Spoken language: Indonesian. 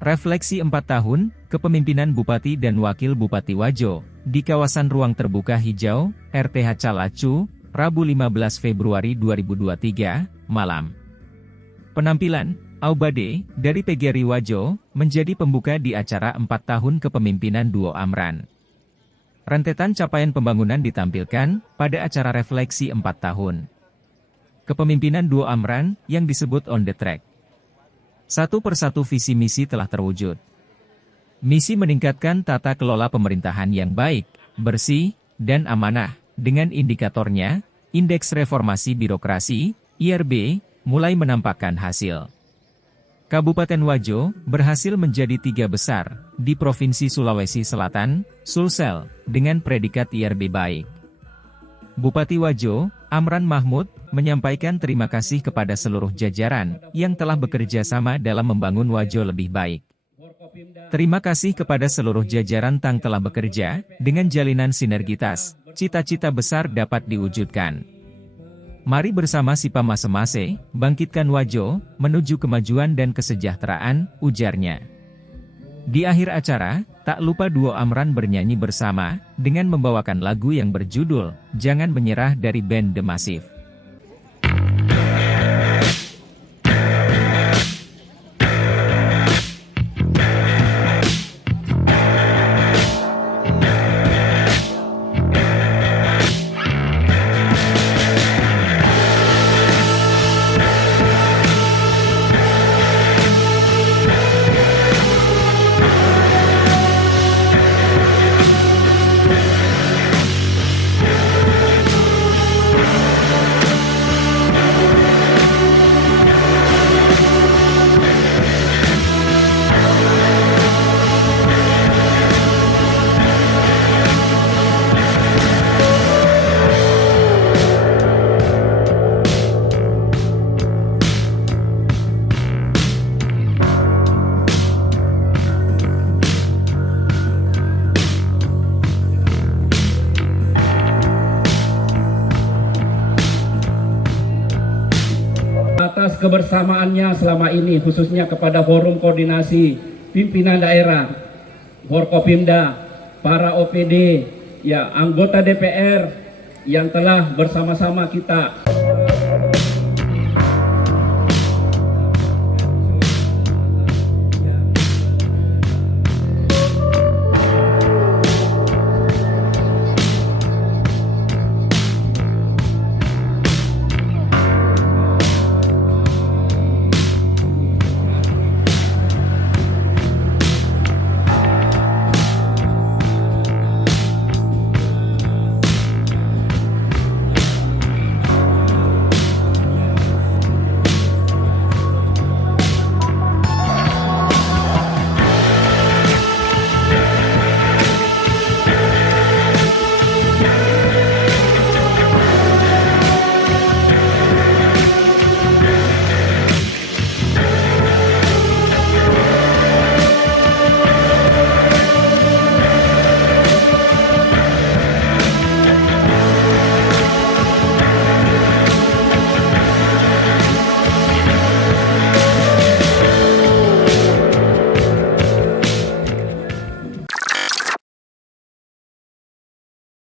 Refleksi 4 tahun, kepemimpinan Bupati dan Wakil Bupati Wajo, di kawasan ruang terbuka hijau, RTH Calacu, Rabu 15 Februari 2023, malam. Penampilan, Aubade, dari PGRI Wajo, menjadi pembuka di acara 4 tahun kepemimpinan Duo Amran. Rentetan capaian pembangunan ditampilkan, pada acara refleksi 4 tahun. Kepemimpinan Duo Amran, yang disebut on the track. Satu persatu visi misi telah terwujud. Misi meningkatkan tata kelola pemerintahan yang baik, bersih, dan amanah, dengan indikatornya, Indeks Reformasi Birokrasi, IRB, mulai menampakkan hasil. Kabupaten Wajo, berhasil menjadi 3 besar, di Provinsi Sulawesi Selatan, Sulsel, dengan predikat IRB baik. Bupati Wajo, Amran Mahmud, menyampaikan terima kasih kepada seluruh jajaran yang telah bekerja sama dalam membangun Wajo lebih baik. Terima kasih kepada seluruh jajaran yang telah bekerja, dengan jalinan sinergitas, cita-cita besar dapat diwujudkan. Mari bersama Sipa Masemase, bangkitkan Wajo, menuju kemajuan dan kesejahteraan, ujarnya. Di akhir acara, tak lupa Duo Amran bernyanyi bersama, dengan membawakan lagu yang berjudul, Jangan Menyerah dari band The Massive. Atas kebersamaannya selama ini, khususnya kepada Forum Koordinasi Pimpinan Daerah, Forkopimda, para OPD, ya anggota DPR yang telah bersama-sama kita